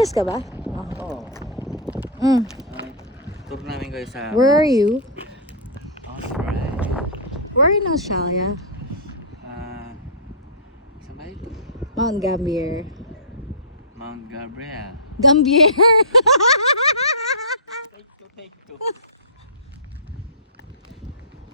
Nag-adjust ka ba? Oo. Mm. Tour namin kayo sa Where are you? Australia. We're in Australia. Saan ba ito? Mount Gambier. Mount Gabriel. Gambier? Take two.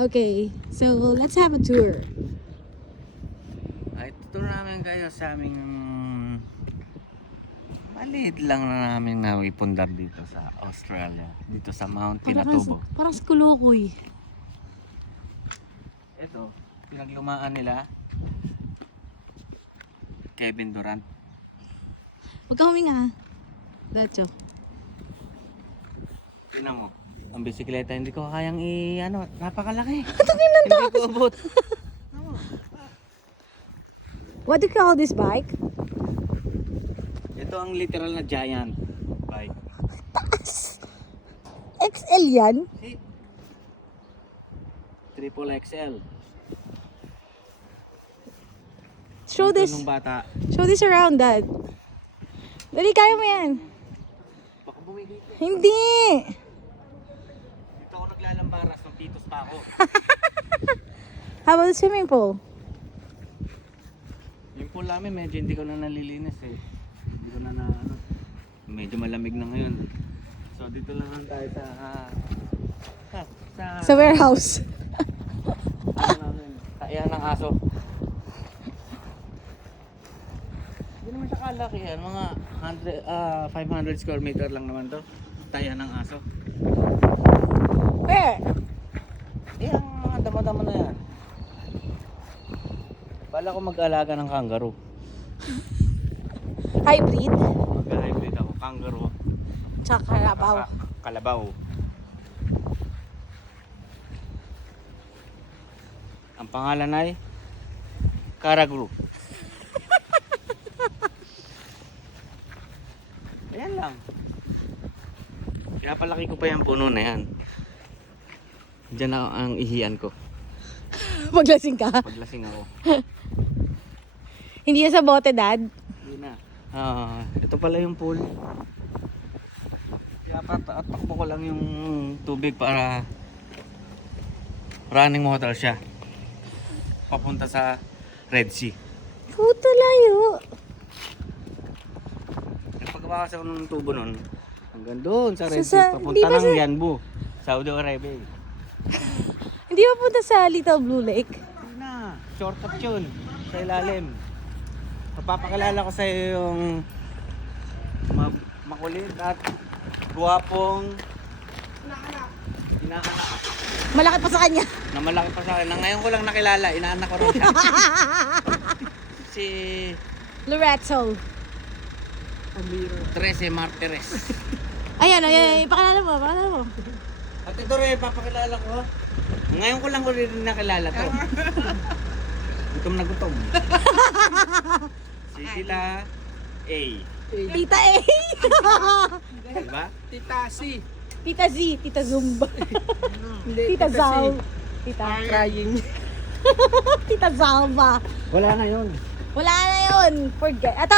Okay, so let's have a tour. Ay, tour namin kayo sa aming maliit lang na namin na ipundar dito sa Australia. Dito sa Mount Pinatubo. Parang sa Kulukoy. Ito, pinaglumaan nila Kevin Durant. Huwag ka huminga. Dacho. Tingnan mo. Ang bisikleta hindi ko kayang napakalaki. Tangin na Hindi ko abot. What do you call this bike? Ito ang literal na giant bike. Taas! XL yan? See? Triple XL. Show Ito this. nung bata. Show this around, Dad. Dali, kaya mo yan. Baka bumigay ko. Hindi! Dito ako naglalambaras ng pitos pa ako. How about the swimming pool? Yung pool namin medyo hindi ko na nalilinis eh. Hindi ko na medyo malamig na ngayon. So dito lang tayo Sa warehouse. Kaya ng aso. Hindi naman siya kalaki yan. Mga 500 square meter lang naman to. Taya ng aso. Where? Eh, ang mga dama-dama na yan. Bala ko mag-alaga ng kangaroo. Hybrid? Mag-hybrid ako. Kangaroo. Tsaka kalabaw. Kalabaw. Ang pangalan ay Karaguru. Ayan lang. Pinapalaki ko pa yung puno na yan. Diyan na ang ihian ko. Maglasing ka? Paglasing ako. Hindi yan sa bote, Dad. Hindi na. Ito pala yung pool. Kaya patakbo ko lang yung tubig para running water siya. Papunta sa Red Sea. Puta layo. Nagpagawa kasi ako ng tubo nun. Hanggang doon sa Red So, Sea. di Papunta ba ng Yanbu, Saudi Arabia. Hindi ba punta sa Little Blue Lake? Hindi na. Shortcut yun. Sa ilalim. Papapakilala ko sa iyo yung makulit at guwapong inaanak. Malaki pa sa kanya. Na malaki pa sa akin. Na ngayon ko lang nakilala. Inaanak ko rin siya. Si Loretto. Trece Martires. Ayan, ayan. Ipakilala mo, mo. At ito rin, papakilala ko. Ngayon ko lang ko rin nakilala to. Gutom na gutom. Si Tila A. Tita A. Diba? Tita C. Tita Z. Tita Zumba. Hindi, Tita C. Zal. Tita. Crying. Tita Zalba. Wala na yun. Wala na yun. Forget. Ito.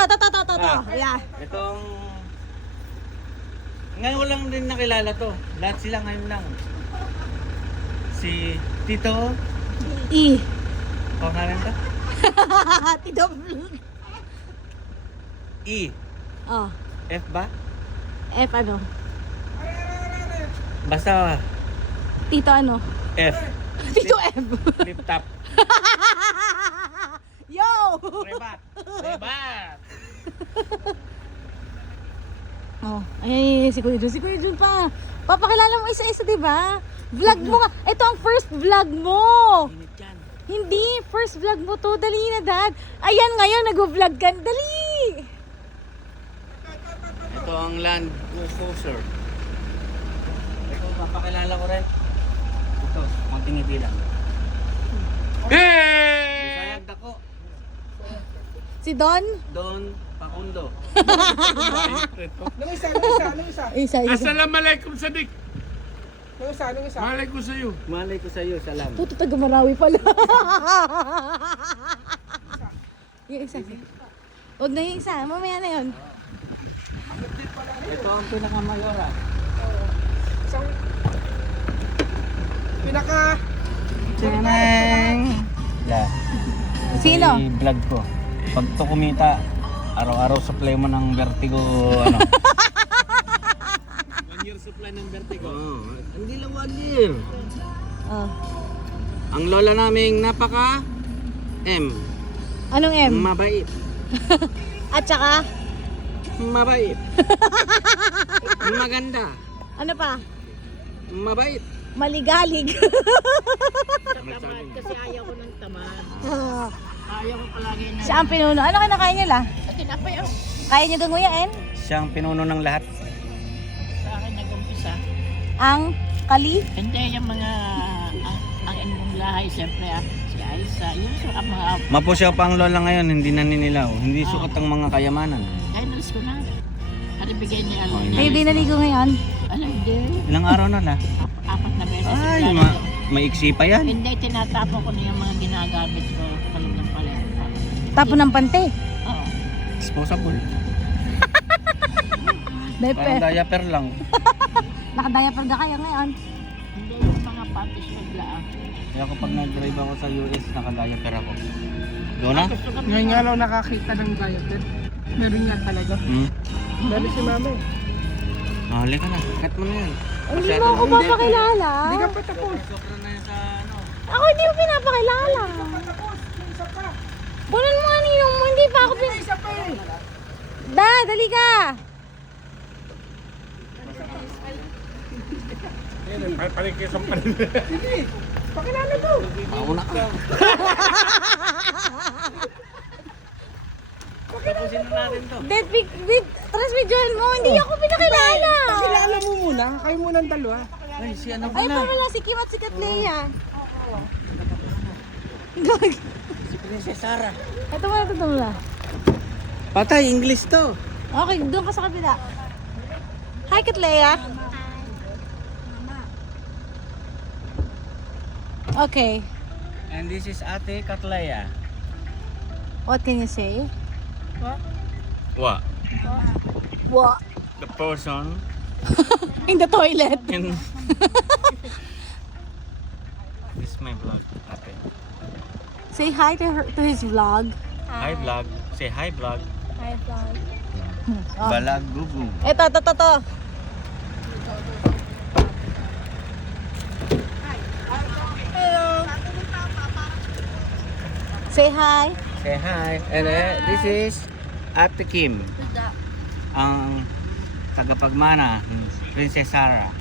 Yeah. Itong... Ngayon ko lang din nakilala to. Lahat sila ngayon lang. Si Tito. E. Pangalan to? Tito. E. Oh. F ba? F ano? Basta Tito ano? F. Tito F. Flip top. Yo! Rebat. Rebat. Oh, ay, si Kuya Jun. Si Kuya Jun pa. Papakilala mo isa-isa, di ba? Vlog mo nga. Ito ang first vlog mo. Init yan. Hindi, first vlog mo to. Dali na, Dad. Ayan, ngayon, nag-vlog ka. Dali! Ito ang Land Cruiser. Ito, papakilala ko rin. Ito, konting ngiti lang. Bisayag dako. Si Don? Don Pakundo. Anong isa? Isa. Assalamualaikum Sadik. Anong isa? Malay ko sa'yo. Malay ko sa iyo, salam. Puto taga Marawi pala. Yung isa. Huwag na yung isa. Mamaya na yun. Ito ang pinakamayor ah. Isang... Pinaka... Tineng! Yeah. Sino? I-vlog ko. Pag to kumita, araw-araw supply mo ng Vertigo, ano? 1 year supply ng Vertigo? Hindi lang 1 year. Oh. Ang lola naming napaka M. Anong M? Mabait. At saka, Mabait. Maganda. ano pa? Mabait. Maligalig. Tamad kasi ayaw ko ng tamad. Ah, Ayaw ko palagi na. Siya ang pinuno. Ano kinakain niyo la? At tinapay ako. Kaya niyo ganguyain? Siya ang pinuno ng lahat. Sa akin nag-umpisa. Ang kali? Hindi yung mga ang inyong lahay siyempre si Aisa. Yun so ang mga Mapusyaw pa ang lola ngayon, hindi naninilaw. Hindi sukat ang mga kayamanan. ay nalis ko na. At ibigay niya ano. Oh, Kayo di naligo ngayon? Ano hindi. Ilang araw na la? Apat na beses. Ay, Lalo- maiksi pa yan. Hindi, tinatapon ko na yung mga ginagamit ko. Palit ng palit. Tapo ng pante. Oo. Disposable. Diaper. Parang diaper lang. Nakadiaper ka kaya ngayon? Hindi yung mga panties naglaan. Kaya kapag nag-drive ako sa US, naka-diaper ako. Doon na? Gusto ko Ngayon nga lang nakakita ng diaper. Meron nga talaga. Meron si mama eh. Hali ka na. Cut mo na yan. Hindi mo ako papakilala. Hindi ka pa tapos. Sobra na yan sa ano. Ako hindi mo pinapakilala. Tapos, isa pa. Bulan mo nga ninong mo, hindi pa ako May isa pa eh. Da, dali ka. Sige, pakilala mo. Mauna ka. Tapusin na natin to. Transmidyohan mo, hindi ako pinakilala. Pakilala mo muna. Kayo muna ang dalawa. Ay, si ano Ay, pala? pala si Kim at si Katleya. Si Princess Sarah. Ito mo na. Patay, English to. Okay, doon ka sa kabila. Hi, Katleya. Okay, And this is Ate Katlaya. what can you say? What? What? The person In the toilet. in... This is my vlog, Ate. Say hi to her, to his vlog. Hi vlog. Say hi vlog. Hi, vlog. Oh. Balag gugu. Ito. Say hi. Say hi. And this is Ate Kim. Ang tagapagmana ng Princess Sarah.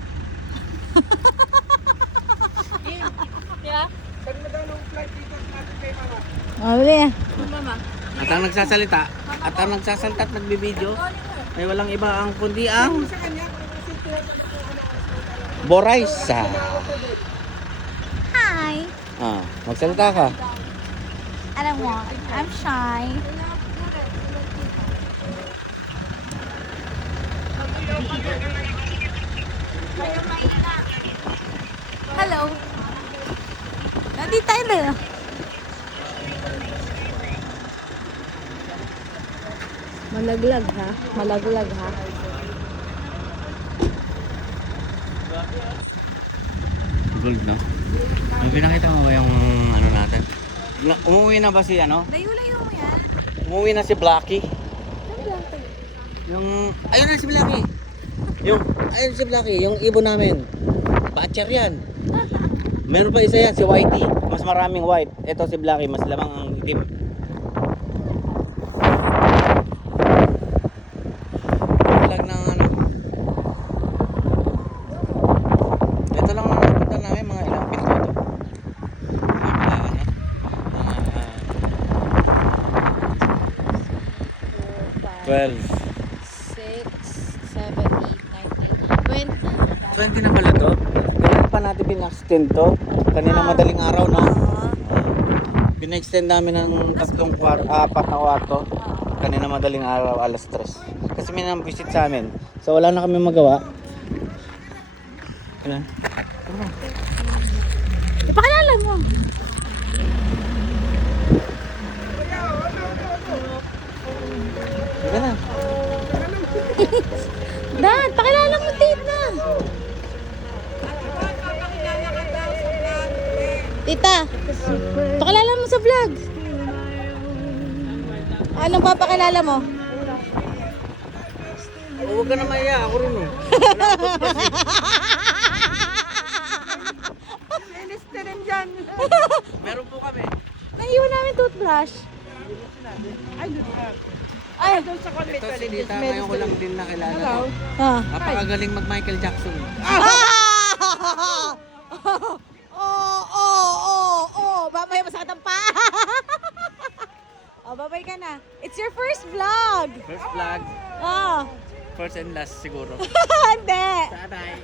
Saan magkano ang flight dito natin kay mama? Oh, dali. At ang nagsasalita, at nagbibideo, ay walang iba ang kundi ang Sa kanya, Boraisa. Hi. Magsalita ka. Alam mo, I'm shy. Hello. Nandito tayo na. Malaglag ha? Malaglag ha? Gold, no? Yung pinakita mo ba yung ano natin? Umuwi na ba si ano? Layo-layo mo yan. Umuwi na si Blacky. Yung... Ayun na si Blacky. Ayun si Blacky, yung ibon namin. Batcher yan. Meron pa isa yan, si Whitey. Mas maraming white. Ito si Blacky, mas lamang ang itim. Vlog ng ano. Ito lang ang napunta namin, mga ilang pinto to. Mga ano. Mga 12. 6, 7, 8, 9, 10, 20. 20 na pala to. Kailan pa natin bin-extend to? Kanina madaling araw na. Bin-extend namin ng 4 na kwarto. Kanina madaling araw, alas 3. Kasi may nang-visit sa amin. So wala na kami magawa. Kailan? Ipakilala mo. Kailan na? Dad, pakilala mo tita. Tita, pakilala mo sa vlog. Anong papakilala mo? Huwag ka na maya, ako rin eh. Meron po kami. Naiwan namin toothbrush. Ay, Doon sa kami, Ito si Tita, ngayon ko lang din nakilala. Hello. ah. Napakagaling mag Michael Jackson. Babay, masakit ang pa. Babay ka na. It's your first vlog. First vlog, Oh. first and last siguro. Hindi. Bye-bye.